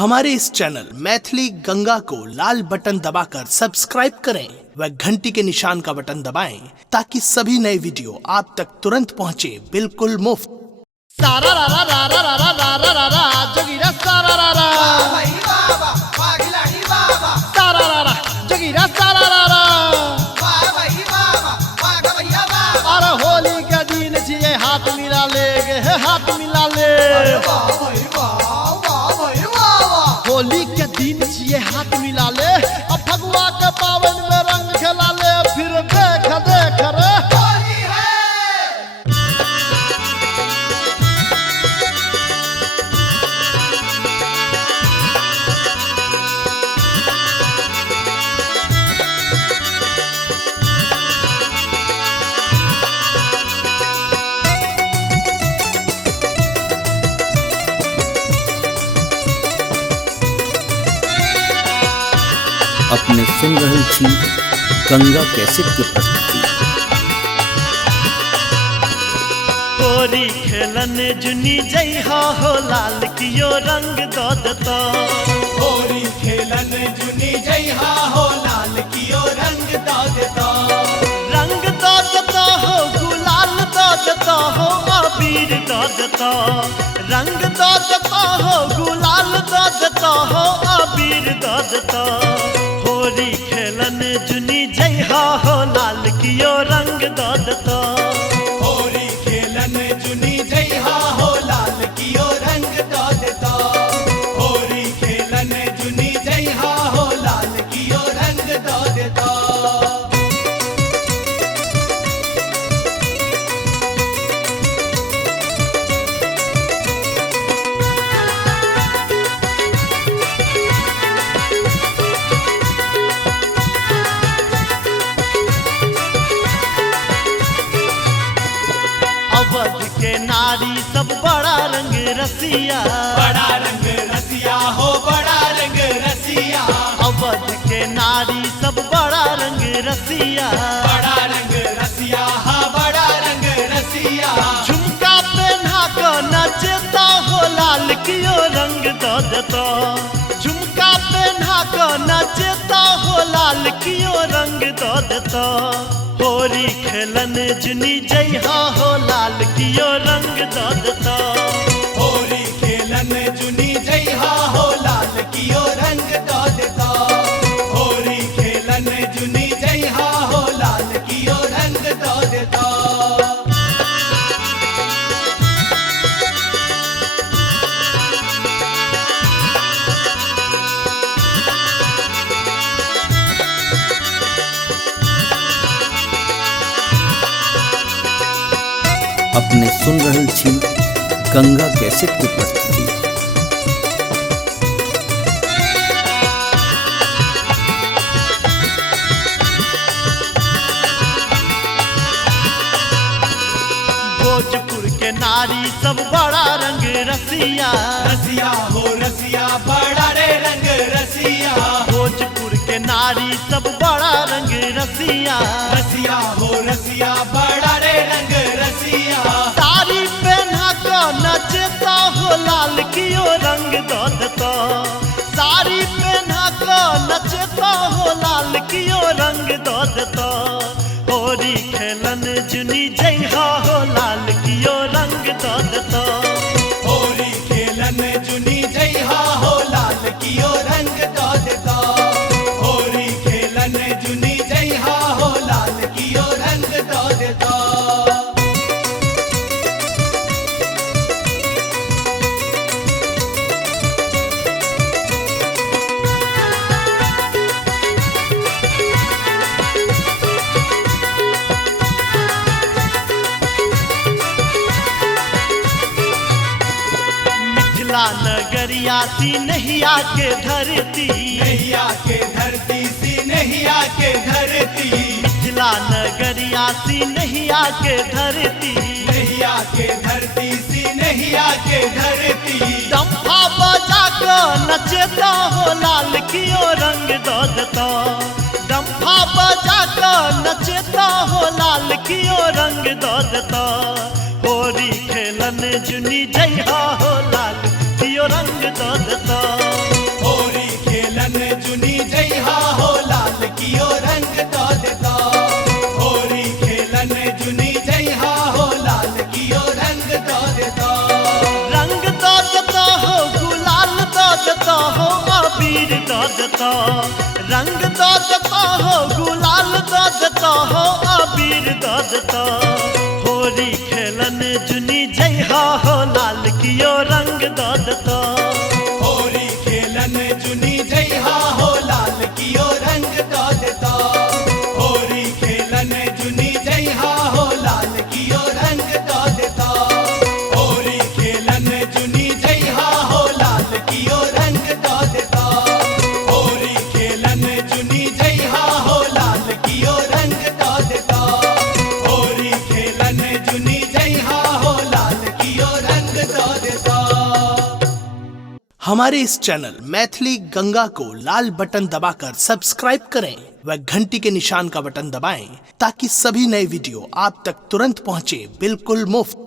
हमारे इस चैनल मैथिली गंगा को लाल बटन दबाकर सब्सक्राइब करें व घंटी के निशान का बटन दबाएं ताकि सभी नए वीडियो आप तक तुरंत पहुंचे बिल्कुल मुफ्त। सारा रा रा रा रा रा रा रा रा रा रा जोगिरा सारा रा रा भाई बाबा पागलाड़ी बाबा सारा रा रा जोगिरा सारा रा रा भाई बाबा पाग भैया बाबा अरे होली के दिन छिए हाथ मिला ले गे हाथ मिला ले वाह भाई बाबा होली के दिन छिए हाथ मिला ले अब फगुआ के पावन में रंग खेला ले फिर देख देख रे होली है अपने सुन रहल छी गंगा कैसेट के प्रस्तुति। होली खेलन जुनी जइहा हो लाल कियो रंग दो दता होली खेलन जुनी जइहा हो लाल कियो रंग दो देता रंग दो दता हो गुलाल दो दता हो अबीर दो दता रंग दो दता हो गुलाल दो दता हो अबीर दो दता होली खेलन जुनी जइहा हो लाल कियो रंग दो दता होली खेलन जुनी जइहा हो लाल कियो रंग दो देता होली खेलन जुनी जइहा हो लाल कियो रंग दो देता अवध के नारी सब बड़ा रंग रसिया बड़ा रंग रसिया हो बड़ा रंग रसिया अवध के नारी सब बड़ा रंग रसिया बड़ा रंग रसिया हा बड़ा रंग रसिया झुमका पहना कर नचता हो लाल कियो रंग दो देता झुमका पहना कर नचता हो लाल कियो रंग दो देता होली खेलन जुनी जइहा हो लाल कियो रंग दो देता होली खेलन जुनी जइहा हो लाल कियो रंग दो देता होली खेलन जुनी जइहा हो लाल कियो रंग दो देता अपने सुन रहल छी गंगा कैसेट के प्रस्तुति। भोजपुर के नारी सब बड़ा रंग रसिया रसिया हो रसिया बड़ा रे रंग रसिया भोजपुर के नारी सब बड़ा रंग रसिया रसिया हो रसिया बड़ा रे रंग रसिया साड़ी पहना कर नचता हो लाल कियो रंग दो देता साड़ी पहना कर नचता हो लाल कियो रंग दो देता होली खेलन जुनी जइहा हो लाल कियो रंग दो देता होली खेलन जुनी जइहा हो लाल कियो रंग दो देता होली खेलन जुनी जइहा हो लाल कियो रंग दो देता मिथिला नगरिया सी नहिया के धरती नैया के धरती सी नैया के धरती मिथिला नगरिया सी नहिया के धरती नैया के धरती सी नैया के धरती डंफा बजा कर नचता हो लाल कियो रंग दो देता डंफा बजा कर नचता हो लाल कियो रंग दो देता होली खेलन जुनी जइहा हो लाल कियो रंग दो देता देता हो अबीर दो देता रंग दो देता हो गुलाल दो देता हो अबीर दो देता होली खेलन जुनी जइहा हो लाल कियो रंग दो देता होली खेलन जुनी जइहा हो लाल कियो रंग दो देता होली खेलन जुनी जइहा हो लाल कियो रंग दो देता होली खेलन जुनी जइहा हो लाल कियो रंग दो देता होली खेलन जुनी जइहा हो लाल कियो रंग दो देता होली खेलन जुनी जइहा हो लाल कियो रंग दो देता। हमारे इस चैनल मैथिली गंगा को लाल बटन दबाकर सब्सक्राइब करें व घंटी के निशान का बटन दबाएं ताकि सभी नए वीडियो आप तक तुरंत पहुंचे बिल्कुल मुफ्त।